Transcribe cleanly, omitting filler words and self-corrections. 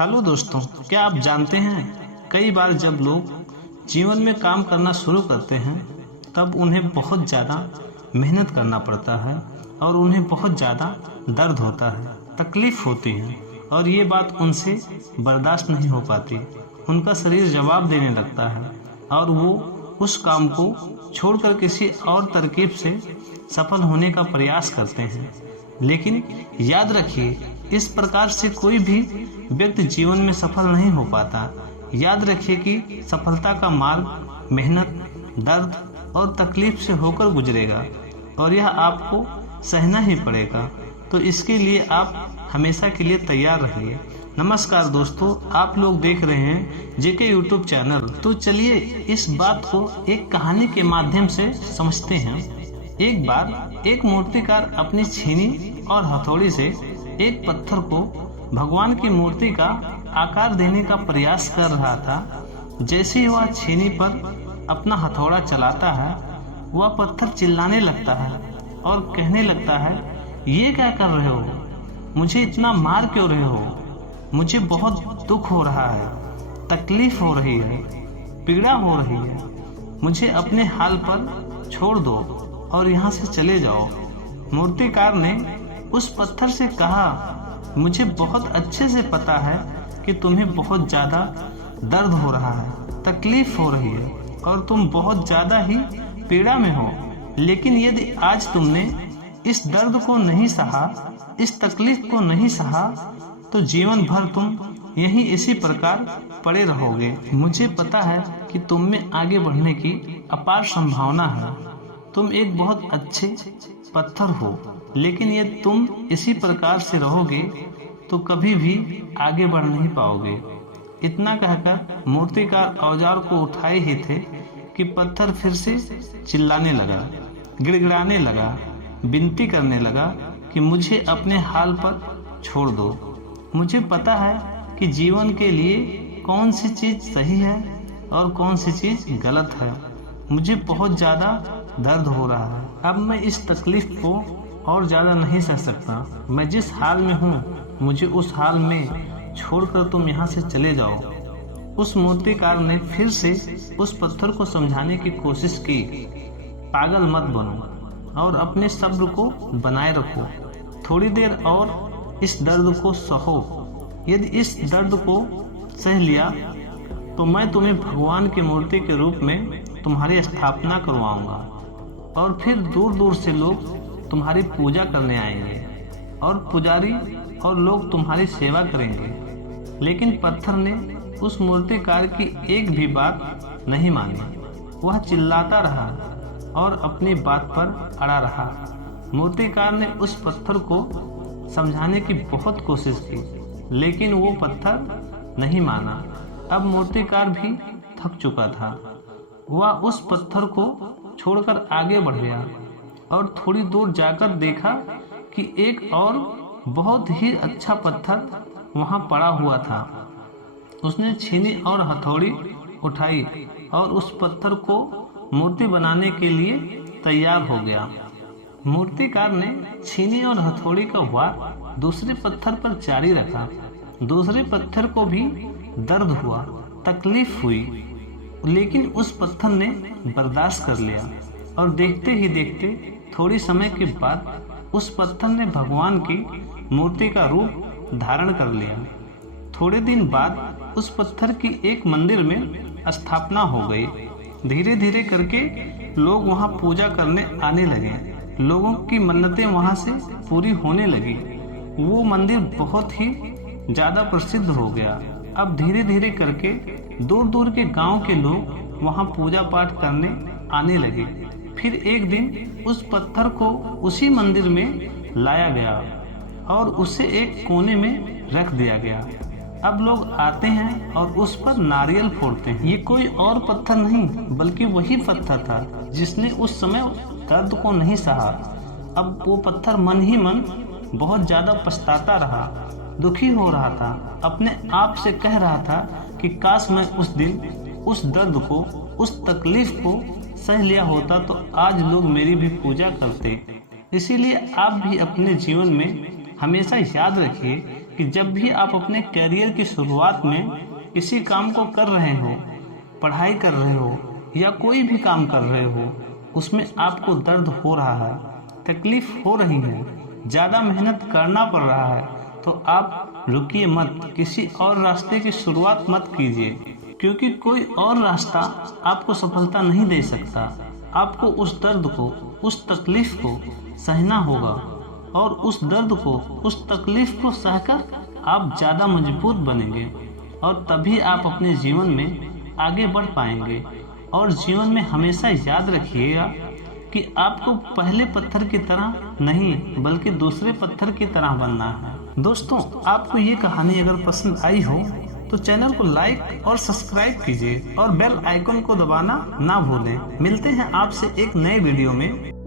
Hello दोस्तों, क्या आप जानते हैं कई बार जब लोग जीवन में काम करना शुरू करते हैं तब उन्हें बहुत ज़्यादा मेहनत करना पड़ता है और उन्हें बहुत ज़्यादा दर्द होता है, तकलीफ़ होती है और ये बात उनसे बर्दाश्त नहीं हो पाती। उनका शरीर जवाब देने लगता है और वो उस काम को छोड़कर किसी और तरकीब से सफल होने का प्रयास करते हैं। लेकिन याद रखिए, इस प्रकार से कोई भी व्यक्ति जीवन में सफल नहीं हो पाता। याद रखिए कि सफलता का मार्ग मेहनत, दर्द और तकलीफ से होकर गुजरेगा और यह आपको सहना ही पड़ेगा। तो इसके लिए आप हमेशा के लिए तैयार रहिए। नमस्कार दोस्तों, आप लोग देख रहे हैं जेके यूट्यूब चैनल। तो चलिए इस बात को एक कहानी के माध्यम से समझते हैं। एक बार एक मूर्तिकार अपनी छीनी और हथौड़ी से एक पत्थर को भगवान की मूर्ति का आकार देने का प्रयास कर रहा था। जैसे ही वह छीनी पर अपना हथौड़ा चलाता है, वह पत्थर चिल्लाने लगता है और कहने लगता है, ये क्या कर रहे हो? मुझे इतना मार क्यों रहे हो? मुझे बहुत दुख हो रहा है, तकलीफ हो रही है, पीड़ा हो रही है। मुझे अपने हाल पर छोड़ दो और यहाँ से चले जाओ। मूर्तिकार ने उस पत्थर से कहा, मुझे बहुत अच्छे से पता है कि तुम्हें बहुत ज़्यादा दर्द हो रहा है, तकलीफ हो रही है और तुम बहुत ज़्यादा ही पीड़ा में हो। लेकिन यदि आज तुमने इस दर्द को नहीं सहा, इस तकलीफ को नहीं सहा, तो जीवन भर तुम यहीं इसी प्रकार पड़े रहोगे। मुझे पता है कि तुम में आगे बढ़ने की अपार संभावना है। तुम एक बहुत अच्छे पत्थर हो, लेकिन यदि तुम इसी प्रकार से रहोगे तो कभी भी आगे बढ़ नहीं पाओगे। इतना कहकर मूर्तिकार औजार को उठाए ही थे कि पत्थर फिर से चिल्लाने लगा, गिड़गिड़ाने लगा, विनती करने लगा कि मुझे अपने हाल पर छोड़ दो। मुझे पता है कि जीवन के लिए कौन सी चीज़ सही है और कौन सी चीज़ गलत है। मुझे बहुत ज़्यादा दर्द हो रहा है। अब मैं इस तकलीफ को और ज़्यादा नहीं सह सकता। मैं जिस हाल में हूँ, मुझे उस हाल में छोड़कर तुम यहाँ से चले जाओ। उस मूर्तिकार ने फिर से उस पत्थर को समझाने की कोशिश की, पागल मत बनो और अपने सब्र को बनाए रखो। थोड़ी देर और इस दर्द को सहो। यदि इस दर्द को सह लिया तो मैं तुम्हें भगवान की मूर्ति के रूप में तुम्हारी स्थापना करवाऊंगा और फिर दूर दूर से लोग तुम्हारी पूजा करने आएंगे और पुजारी और लोग तुम्हारी सेवा करेंगे। लेकिन पत्थर ने उस मूर्तिकार की एक भी बात नहीं मानी। वह चिल्लाता रहा और अपनी बात पर अड़ा रहा। मूर्तिकार ने उस पत्थर को समझाने की बहुत कोशिश की, लेकिन वो पत्थर नहीं माना। अब मूर्तिकार भी थक चुका था। वह उस पत्थर को छोड़कर आगे बढ़ गया और थोड़ी दूर जाकर देखा कि एक और बहुत ही अच्छा पत्थर वहां पड़ा हुआ था। उसने छीनी और हथौड़ी उठाई और उस पत्थर को मूर्ति बनाने के लिए तैयार हो गया। मूर्तिकार ने छीनी और हथौड़ी का वार दूसरे पत्थर पर जारी रखा। दूसरे पत्थर को भी दर्द हुआ, तकलीफ हुई, लेकिन उस पत्थर ने बर्दाश्त कर लिया और देखते ही देखते थोड़ी समय के बाद उस पत्थर ने भगवान की मूर्ति का रूप धारण कर लिया। थोड़े दिन बाद उस पत्थर की एक मंदिर में स्थापना हो गई। धीरे धीरे करके लोग वहां पूजा करने आने लगे। लोगों की मन्नतें वहां से पूरी होने लगी। वो मंदिर बहुत ही ज़्यादा प्रसिद्ध हो गया। अब धीरे धीरे करके दूर दूर के गांव के लोग वहां पूजा पाठ करने आने लगे। फिर एक दिन उस पत्थर को उसी मंदिर में लाया गया और उसे एक कोने में रख दिया गया। अब लोग आते हैं और उस पर नारियल फोड़ते हैं। ये कोई और पत्थर नहीं बल्कि वही पत्थर था जिसने उस समय दर्द को नहीं सहा। अब वो पत्थर मन ही मन बहुत ज़्यादा पछताता रहा, दुखी हो रहा था, अपने आप से कह रहा था कि काश मैं उस दिन उस दर्द को, उस तकलीफ को सह लिया होता तो आज लोग मेरी भी पूजा करते। इसीलिए आप भी अपने जीवन में हमेशा याद रखिए कि जब भी आप अपने करियर की शुरुआत में किसी काम को कर रहे हो, पढ़ाई कर रहे हो या कोई भी काम कर रहे हो, उसमें आपको दर्द हो रहा है, तकलीफ हो रही है, ज़्यादा मेहनत करना पड़ रहा है, तो आप रुकिए मत, किसी और रास्ते की शुरुआत मत कीजिए, क्योंकि कोई और रास्ता आपको सफलता नहीं दे सकता। आपको उस दर्द को, उस तकलीफ को सहना होगा और उस दर्द को, उस तकलीफ को सहकर आप ज़्यादा मजबूत बनेंगे और तभी आप अपने जीवन में आगे बढ़ पाएंगे। और जीवन में हमेशा याद रखिएगा कि आपको पहले पत्थर की तरह नहीं बल्कि दूसरे पत्थर की तरह बनना है। दोस्तों, आपको ये कहानी अगर पसंद आई हो तो चैनल को लाइक और सब्सक्राइब कीजिए और बेल आइकन को दबाना ना भूलें। मिलते हैं आपसे एक नए वीडियो में।